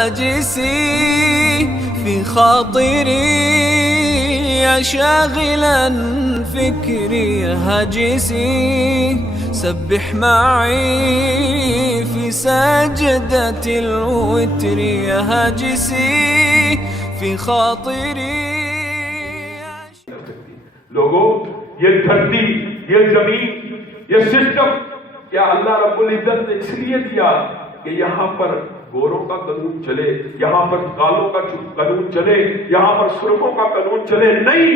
جسي في خاطري يا شاغلا فكري هاجسي سبح معي في سجدة الوتر يا هاجسي في خاطري. لوگوں یہ دھرتی، یہ زمین، یہ سسٹم کیا اللہ رب العزت نے اس لیے دیا کہ یہاں پر گوروں کا قانون چلے، یہاں پر کالوں کا قانون چلے، یہاں پر سرخوں کا قانون چلے؟ نہیں.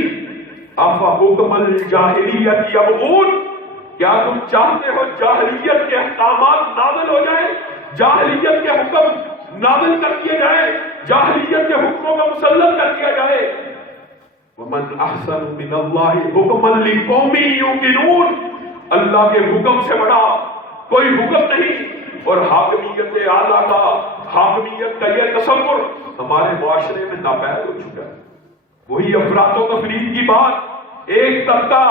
افحکم الجاہلیت یبغون، کیا تم چاہتے ہو جاہلیت کے احکامات نازل ہو جائیں، جاہلیت کے حکم نازل کر دیے جائیں، جاہلیت کے حکموں کا مسلط کر دیا جائے؟ ومن احسن من اللہ حکما لقوم یوقنون، اللہ کے حکم سے بڑا کوئی حکم نہیں. اور حاکمیت اعلیٰ کا، حاکمیت کا یہ تصور ہمارے معاشرے میں ناپید ہو چکا ہے. وہی افراط و تفریط کی بات، ایک طبقہ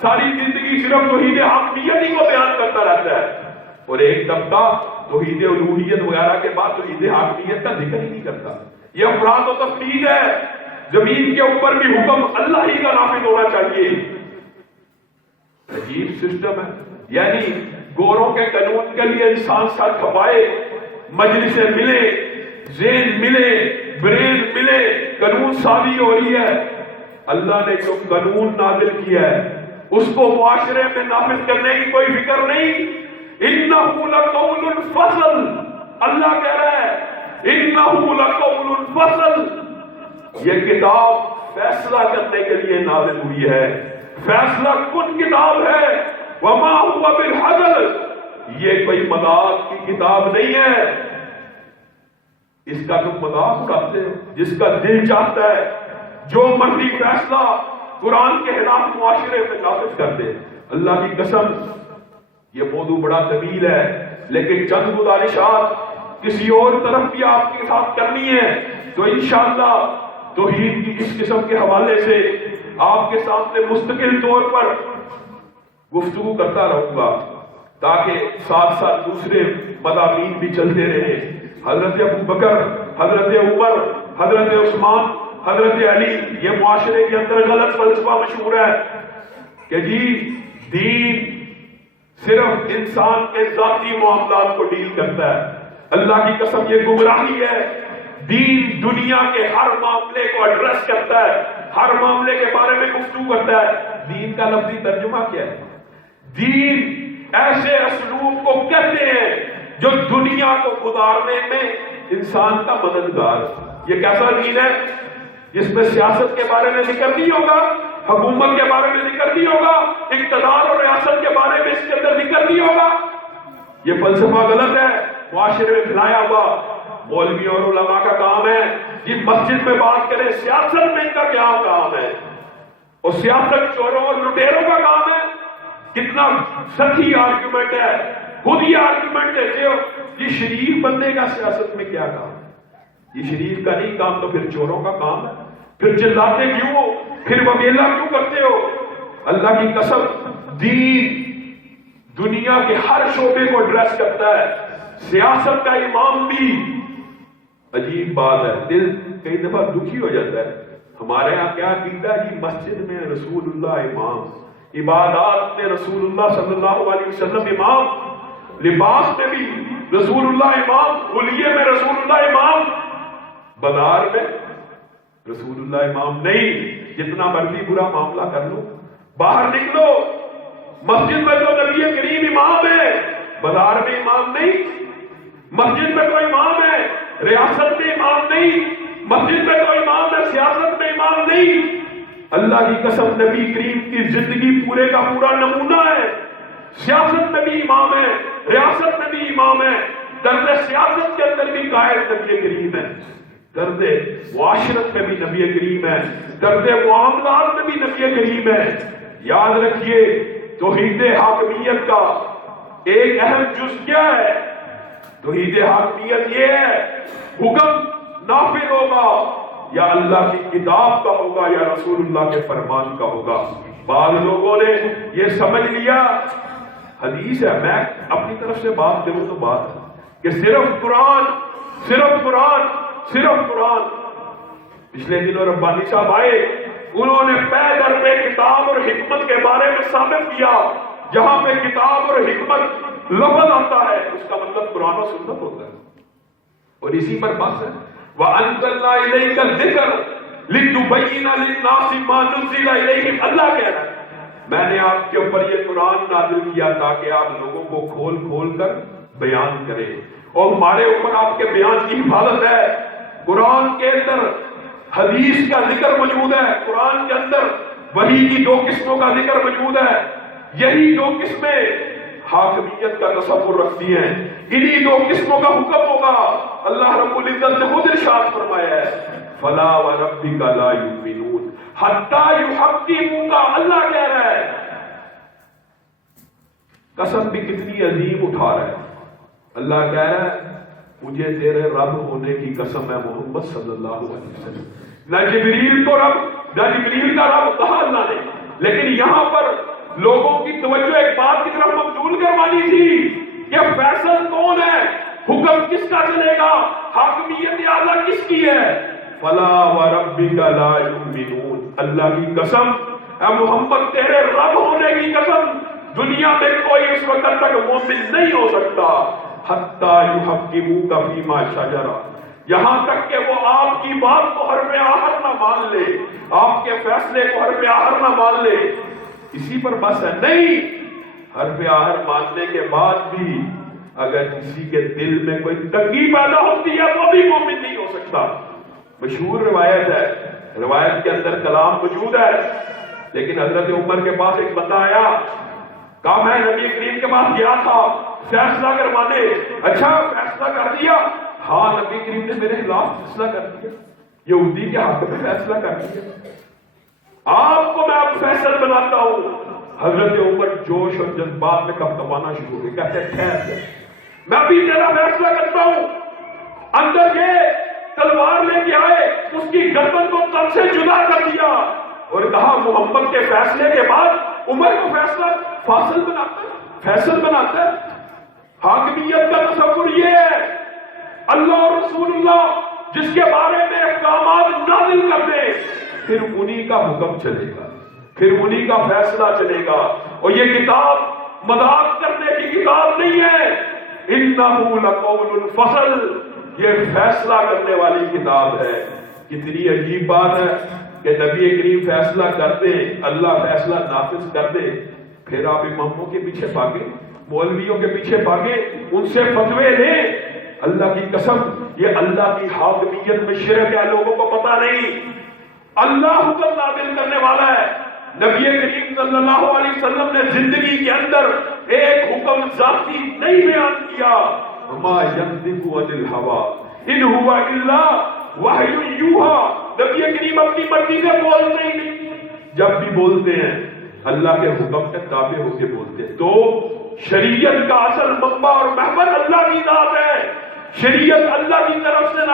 ساری زندگی صرف توحید حاکمیت ہی کو بیان کرتا رہتا ہے، اور ایک طبقہ توحید الوہیت وغیرہ کے بعد توحید حاکمیت کا ذکر ہی نہیں کرتا. یہ افراط و تفریط ہے. زمین کے اوپر بھی حکم اللہ ہی کا نافذ ہونا چاہیے. عجیب سسٹم ہے. یعنی گوروں کے قانون کے لیے انسان سر کھپائے، مجلسیں ملے، ذہن ملے، برین ملے، قانون سازی ہو رہی ہے. اللہ نے جو قانون نازل کیا ہے اس کو معاشرے میں نافذ کرنے کی کوئی فکر نہیں. انہ لقول الفصل، اللہ کہہ رہا ہے انہ لقول الفصل، یہ کتاب فیصلہ کرنے کے لیے نازل ہوئی ہے، فیصلہ کن کتاب ہے. وما هو بالحزل، یہ کوئی مذاق کی کتاب نہیں ہے. اس کا تم مذاق اڑاتے ہو. جس کا دل چاہتا ہے جو مرضی فیصلہ قرآن کے خلاف معاشرے میں نافذ کر دے. اللہ کی قسم یہ موضوع بڑا طویل ہے، لیکن چند گزارشات کسی اور طرف بھی آپ کے ساتھ کرنی ہے تو انشاءاللہ توحید کی اس قسم کے حوالے سے آپ کے سامنے مستقل طور پر گفتگو کرتا رہوں گا، تاکہ ساتھ ساتھ دوسرے مضامین بھی چلتے رہے. حضرت ابو بکر، حضرت عمر، حضرت عثمان، حضرت علی، یہ معاشرے کے اندر غلط فلسفہ مشہور ہے کہ جی دین صرف انسان کے ذاتی معاملات کو ڈیل کرتا ہے. اللہ کی قسم یہ گمراہی ہے. دین دنیا کے ہر معاملے کو ایڈریس کرتا ہے، ہر معاملے کے بارے میں گفتگو کرتا ہے. دین کا لفظی ترجمہ کیا ہے؟ دین ایسے اسلوب کو کہتے ہیں جو دنیا کو گزارنے میں انسان کا مددگار. یہ کیسا دین ہے جس میں سیاست کے بارے میں ذکر نہیں ہوگا، حکومت کے بارے میں ذکر نہیں ہوگا، اقتدار اور ریاست کے بارے میں اس کے اندر ذکر نہیں ہوگا؟ یہ فلسفہ غلط ہے، معاشرے میں پھیلایا ہوا. مولوی اور علماء کا کام ہے جس مسجد میں بات کریں، سیاست میں ان کا کیا کام ہے؟ اور سیاست چوروں اور لٹیروں کا کام ہے. کتنا سچی آرگومنٹ ہے، خود ہی آرگومنٹ دیتے ہو. یہ شریف بننے کا سیاست میں کیا کام ہے؟ یہ شریف کا نہیں کام تو پھر چوروں کا کام ہے. پھر چلاتے کیوں ہو؟ پھر وبیلا کیوں کرتے ہو؟ اللہ کی قسم دین دنیا کے ہر شعبے کو ایڈریس کرتا ہے. سیاست کا امام بھی. عجیب بات ہے، دل کئی دفعہ دکھی ہو جاتا ہے. ہمارے یہاں کیا کہتا ہے جی مسجد میں رسول اللہ امام، عبادات میں رسول اللہ صلی اللہ علیہ وسلم امام، لباس میں بھی رسول اللہ امام، حلیے میں رسول اللہ امام، بازار میں رسول اللہ امام نہیں. جتنا مرضی برا معاملہ کر لو، باہر نکلو، مسجد میں تو نبی کریم امام ہے، بازار میں امام نہیں. مسجد میں تو امام ہے، ریاست میں امام نہیں. مسجد میں تو امام ہے، سیاست میں امام نہیں. اللہ کی قسم نبی کریم کی زندگی پورے کا پورا نمونہ ہے. سیاست میں بھی امام ہے، ریاست میں بھی امام ہے، طرز سیاست کے اندر بھی قائد نبی کریم ہے، طرز معاشرت میں بھی نبی کریم ہے، طرز معاملات میں بھی نبی کریم ہے. یاد رکھیے توحید حاکمیت کا ایک اہم جز کیا ہے؟ توحید حاکمیت یہ ہے حکم نافذ ہوگا یا اللہ کی کتاب کا ہوگا یا رسول اللہ کے فرمان کا ہوگا. بعض لوگوں نے یہ سمجھ لیا، حدیث ہے، میں اپنی طرف سے بات کروں تو بات ہے کہ صرف قرآن صرف قرآن، صرف قرآن۔ پچھلے دنوں ربانی صاحب آئے، انہوں نے پے در پہ کتاب اور حکمت کے بارے میں ثابت کیا۔ جہاں پہ کتاب اور حکمت لفظ آتا ہے اس کا مطلب قرآن و سنت ہوتا ہے، اور اسی پر بس ہے وَأَنزَلْنَا إِلَيْكَ الذِّكْرَ لِتُبَيِّنَ لِلنَّاسِ مَا نُزِّلَ إِلَيْهِمْ۔ اللہ کہہ رہا ہے میں نے آپ کے اوپر یہ قرآن نازل کیا تاکہ آپ لوگوں کو کھول کھول کر بیان کریں، اور ہمارے اوپر آپ کے بیان کی حفاظت ہے۔ قرآن کے اندر حدیث کا ذکر موجود ہے، قرآن کے اندر وحی کی 2 قسموں کا ذکر موجود ہے۔ یہی 2 قسمیں حاکمیت کا تصور رکھتی ہیں، انہی 2 قسموں کا حکم ہوگا۔ اللہ رب العزت نے خود ارشاد فرمایا ہے فَلَا وَرَبِّكَ لَا يُؤْمِنُونَ حَتَّى يُحَكِّمُوكَ۔ اللہ کہہ رہا ہے، قسم بھی کتنی عظیم اٹھا رہا ہے۔ اللہ کہہ رہا ہے مجھے تیرے رب ہونے کی قسم ہے محمد صلی اللہ علیہ وسلم۔ نہ جبریل کو رب، نہ جبریل کا رب کہا اللہ نے، لیکن یہاں پر لوگوں کی توجہ ایک بات کی طرف مبذول کروانی تھی کہ فیصل کون ہے، حکم کس کا چلے گا، حاکمیت اعلیٰ کس کی ہے۔ فلا وربک لا یؤمنون، اللہ کی قسم اے محمد تیرے رب ہونے کی قسم، دنیا میں کوئی اس وقت تک مومن نہیں ہو سکتا حتی یحکموک فیما شجر، یہاں تک کہ وہ آپ کی بات کو حرف آخر نہ مان لے، آپ کے فیصلے کو حرف آخر نہ مان لے۔ اسی پر بس ہے نہیں، حرف آخر ماننے کے بعد بھی اگر کسی کے دل میں کوئی تنگی پیدا ہوتی ہے وہ بھی مومن نہیں ہو سکتا۔ مشہور روایت ہے، روایت کے اندر کلام موجود ہے، لیکن حضرت عمر کے پاس ایک بندہ آیا، کہا میں نبی کریم کے پاس گیا تھا فیصلہ کروانے۔ اچھا فیصلہ کر دیا؟ ہاں نبی کریم نے میرے خلاف فیصلہ کر دیا، یہودی کے حق میں فیصلہ کر دیا، آپ کو میں اب فیصل بناتا ہوں۔ حضرت عمر جوش اور جذبات میں کپکپانا شروع ہو گئے، کہتے ٹھہر میں ابھی تیرا فیصلہ کرتا ہوں۔ اندر گئے، تلوار لے کے آئے، اس کی گردن کو تن سے جدا کر دیا اور کہا محمد کے فیصلے کے بعد عمر کو فیصلہ فاصل بناتا ہے، فیصل بناتا ہے۔ حاکمیت کا تصور یہ ہے اللہ اور رسول اللہ جس کے بارے میں احکامات نازل کر دیں، پھر انہی کا حکم چلے گا، پھر انہی کا فیصلہ چلے گا، اور یہ کتاب مذاق کرنے کی کتاب نہیں ہے، انہ لقول الفصل، یہ فیصلہ کرنے والی کتاب ہے۔ کتنی عجیب بات ہے کہ نبی کریم فیصلہ کرتے، اللہ فیصلہ نافذ کر دے، پھر آپ اماموں کے پیچھے بھاگے، مولویوں کے پیچھے بھاگے، ان سے فتوے لیں۔ اللہ کی قسم یہ اللہ کی حاکمیت میں شرک ہے، لوگوں کو پتہ نہیں۔ اللہ حکم نازل کرنے والا ہے، نبی کریم صلی اللہ علیہ وسلم نے زندگی کے اندر ایک حکم ذاتی نہیں بیان کیا۔ وما ينطق عن الهوى ان هو الا وحی یوحی، نبی کریم اپنی مرضی سے بولتے ہی نہیں، جب بھی بولتے ہیں اللہ کے حکم کے تابع ہو کے بولتے ہیں۔ تو شریعت کا اصل منبع اور محور اللہ کی ذات ہے، شریعت اللہ کی طرف سے